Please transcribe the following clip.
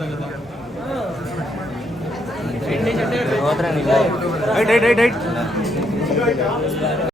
right right right right